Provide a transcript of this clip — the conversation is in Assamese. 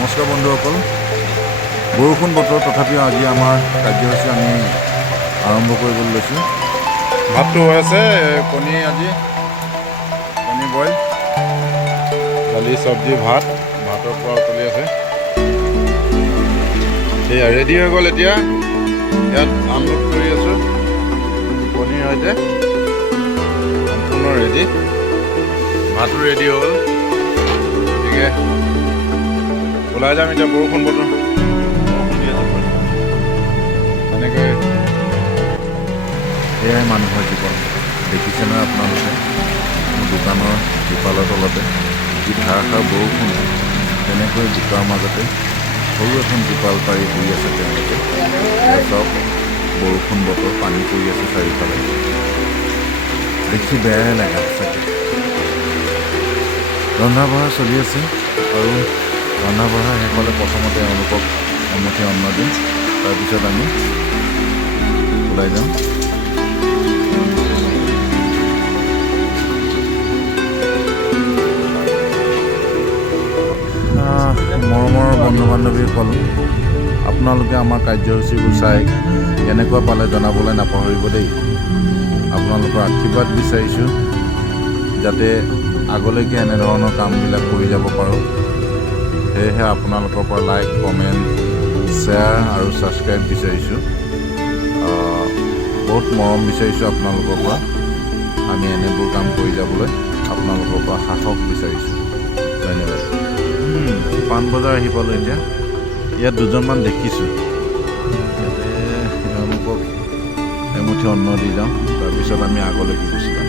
নমস্কাৰ বন্ধুসকল, বৰষুণ বতৰ তথাপিও আজি আমাৰ কাৰ্যসূচী আমি আৰম্ভ কৰিবলৈ লৈছোঁ। ভাতটো হৈ আছে, কণী বইল, দালি চব্জি ভাতৰ পৰা উতলি আছে। সেয়া ৰেডি হৈ গ'ল। এতিয়া ইয়াত আনলোড কৰি আছোঁ কণীৰ সৈতে, সম্পূৰ্ণ ৰেডি। ভাতো ৰেডি হ'ল, গতিকে ওলাই যাম এতিয়া। বৰষুণ বতৰ তেনেকৈ এয়াই মানুহৰ জীৱন। দেখিছে নহয় আপোনালোকে, মোৰ দোকানৰ ত্ৰিপালৰ তলতে যি ধাৰাসাৰ বৰষুণ, তেনেকৈ বোকাৰ মাজতে সৰু এখন ত্ৰিপাল পাৰি শুই আছে তেওঁলোকে। চব বৰষুণ বতৰ, পানী পৰি আছে চাৰিওফালে, দেখি বেয়াই লাগে সঁচাকৈ। ৰন্ধা বঢ়া চলি আছে আৰু ৰন্ধা বঢ়া শেষ হ'লে প্ৰথমতে এওঁলোকক এমুঠি অন্ন দিম, তাৰপিছত আমি ওলাই যাম। মৰমৰ বন্ধু বান্ধৱীসকল, আপোনালোকে আমাৰ কাৰ্যসূচীবোৰ চাই কেনেকুৱা পালে জনাবলৈ নাপাহৰিব দেই। আপোনালোকৰ আশীৰ্বাদ বিচাৰিছোঁ, যাতে আগলৈকে এনেধৰণৰ কামবিলাক কৰি যাব পাৰোঁ। সেয়েহে আপোনালোকৰ পৰা লাইক, কমেণ্ট, শ্বেয়াৰ আৰু ছাবস্ক্ৰাইব বিচাৰিছোঁ। বহুত মৰম বিচাৰিছোঁ আপোনালোকৰ পৰা। আমি এনেবোৰ কাম কৰি যাবলৈ আপোনালোকৰ পৰা সাহস বিচাৰিছোঁ। ধন্যবাদ। পাণ বজাৰ আহি পালোঁ এতিয়া। ইয়াত দুজনমান দেখিছোঁ, ইয়াতে এওঁলোকক এমুঠি অন্ন দি যাওঁ, তাৰপিছত আমি আগলৈকে গুচি যাম।